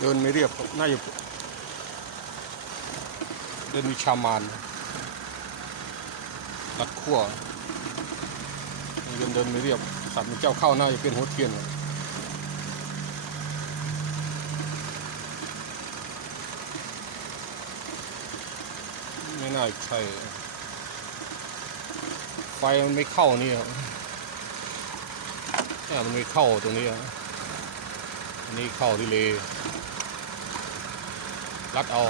เดินไม่เรียบน่าจะเดินวิชามานรัดขั้วเดินเดินไม่เรียบสัตว์มันเจ้าเข้าน่าจะเป็นหัวเทียนไม่น่าใช่ไฟมันไม่เข้านี่ครับเนี่มันไม่เข้าตรงนี้อันนี้เข้าดีเลย รัดเอา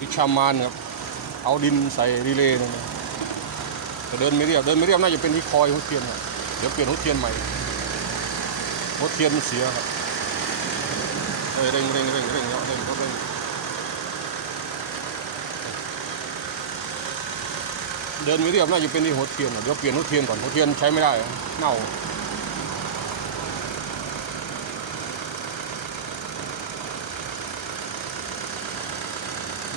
วิชามานครับเอาดินใส่รีเลย์นะแต่เดินไม่เรียบเดินไม่เรียบน่าจะเป็นที่คอยหัวเทียนครับเดี๋ยวเปลี่ยนหัวเทียนใหม่หัวเทียนมันเสียครับเอ้ยเร่งเร่งเร่งเร่งเร่งเร่งเร่งเดินไม่เรียบน่าจะเป็นที่หัวเทียนเดี๋ยวเปลี่ยนหัวเทียนก่อนหัวเทียนใช้ไม่ได้เน่า ห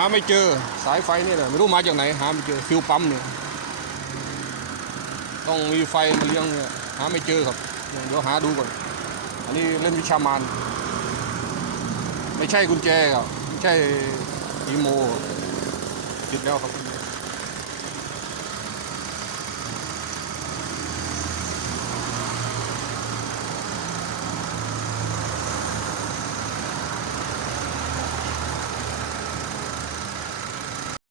าไม่เจอสายไฟนี่แหละไม่รู้มาจากไหนหาไม่เจอฟิวปั๊มเนี่ยต้องมีไฟมาเลี้ยงเนี่ยหาไม่เจอครับ เดี๋ยวหาดูก่อน อันนี้เล่นวิชามานไม่ใช่กุญแจครับ ไม่ใช่อีโมติดแล้วครับ